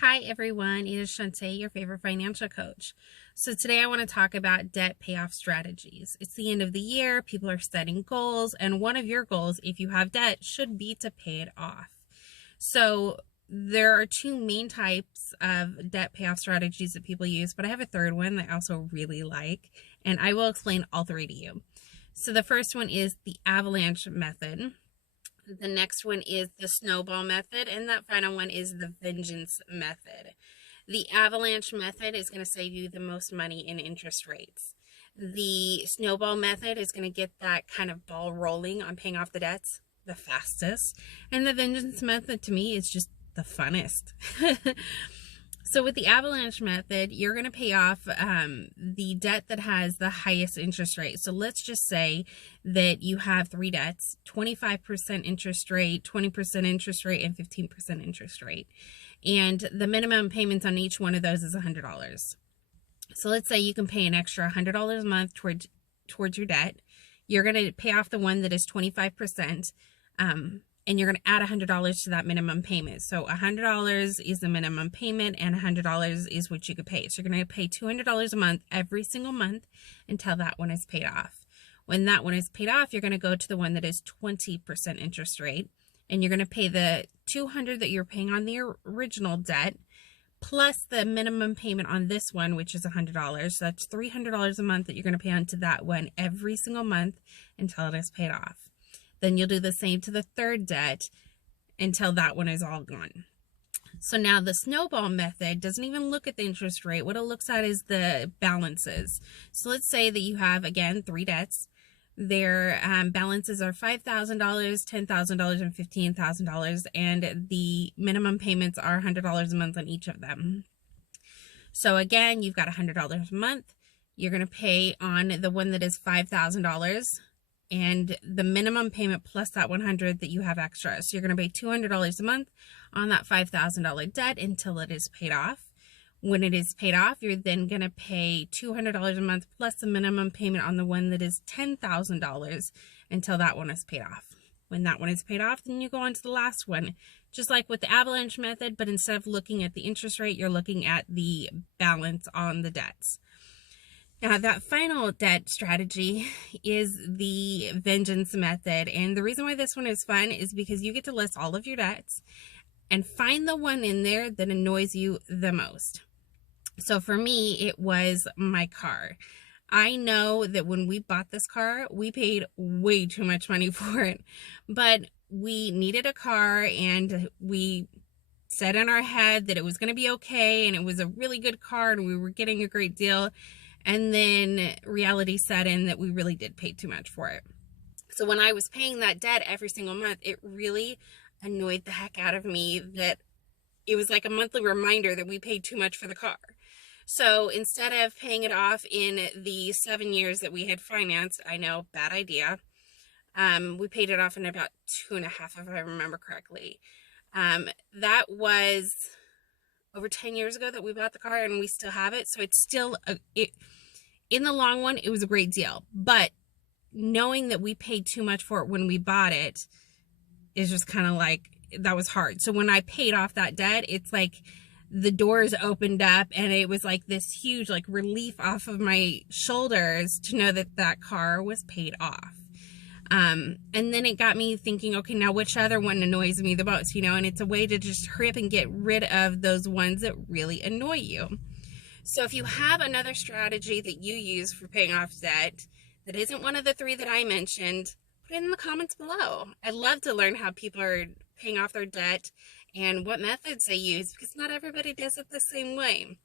Hi everyone, it is Shantae, your favorite financial coach. So today I want to talk about debt payoff strategies. It's the end of the year, people are setting goals, and one of your goals, if you have debt, should be to pay it off. So there are two main types of debt payoff strategies that people use, but I have a third one that I also really like, and I will explain all three to you. So the first one is the avalanche method. The next one is the snowball method, and that final one is the vengeance method. The avalanche method is going to save you the most money in interest rates. The snowball method is going to get that kind of ball rolling on paying off the debts the fastest. And the vengeance method, to me, is just the funnest. So with the avalanche method, you're going to pay off the debt that has the highest interest rate. So let's just say that you have three debts, 25% interest rate, 20% interest rate, and 15% interest rate. And the minimum payments on each one of those is $100. So let's say you can pay an extra $100 a month towards your debt. You're going to pay off the one that is 25%. And you're going to add $100 to that minimum payment. So $100 is the minimum payment and $100 is what you could pay. So you're going to pay $200 a month every single month until that one is paid off. When that one is paid off, you're going to go to the one that is 20% interest rate, and you're going to pay the $200 that you're paying on the original debt plus the minimum payment on this one, which is $100. So that's $300 a month that you're going to pay onto that one every single month until it is paid off. Then you'll do the same to the third debt until that one is all gone. So now the snowball method doesn't even look at the interest rate. What it looks at is the balances. So let's say that you have, again, three debts. Their balances are $5,000, $10,000, and $15,000, and the minimum payments are $100 a month on each of them. So again, you've got $100 a month. You're going to pay on the one that is $5,000. And the minimum payment plus that $100 that you have extra. So you're going to pay $200 a month on that $5,000 debt until it is paid off. When it is paid off, you're then going to pay $200 a month plus the minimum payment on the one that is $10,000 until that one is paid off. When that one is paid off, then you go on to the last one, just like with the avalanche method, but instead of looking at the interest rate, you're looking at the balance on the debts. Now, that final debt strategy is the vengeance method. And the reason why this one is fun is because you get to list all of your debts and find the one in there that annoys you the most. So for me, it was my car. I know that when we bought this car, we paid way too much money for it, but we needed a car and we said in our head that it was going to be okay and it was a really good car and we were getting a great deal. And then reality set in that we really did pay too much for it. So when I was paying that debt every single month, it really annoyed the heck out of me that it was like a monthly reminder that we paid too much for the car. So instead of paying it off in the 7 years that we had financed, I know, bad idea, we paid it off in about 2.5, if I remember correctly. That was over 10 years ago that we bought the car and we still have it. So it's still, in the long run, it was a great deal. But knowing that we paid too much for it when we bought it is just kind of like, that was hard. So when I paid off that debt, it's like the doors opened up and it was like this huge like relief off of my shoulders to know that that car was paid off. And then it got me thinking, okay, now which other one annoys me the most, and it's a way to just hurry up and get rid of those ones that really annoy you. So if you have another strategy that you use for paying off debt that isn't one of the three that I mentioned, put it in the comments below. I'd love to learn how people are paying off their debt and what methods they use because not everybody does it the same way.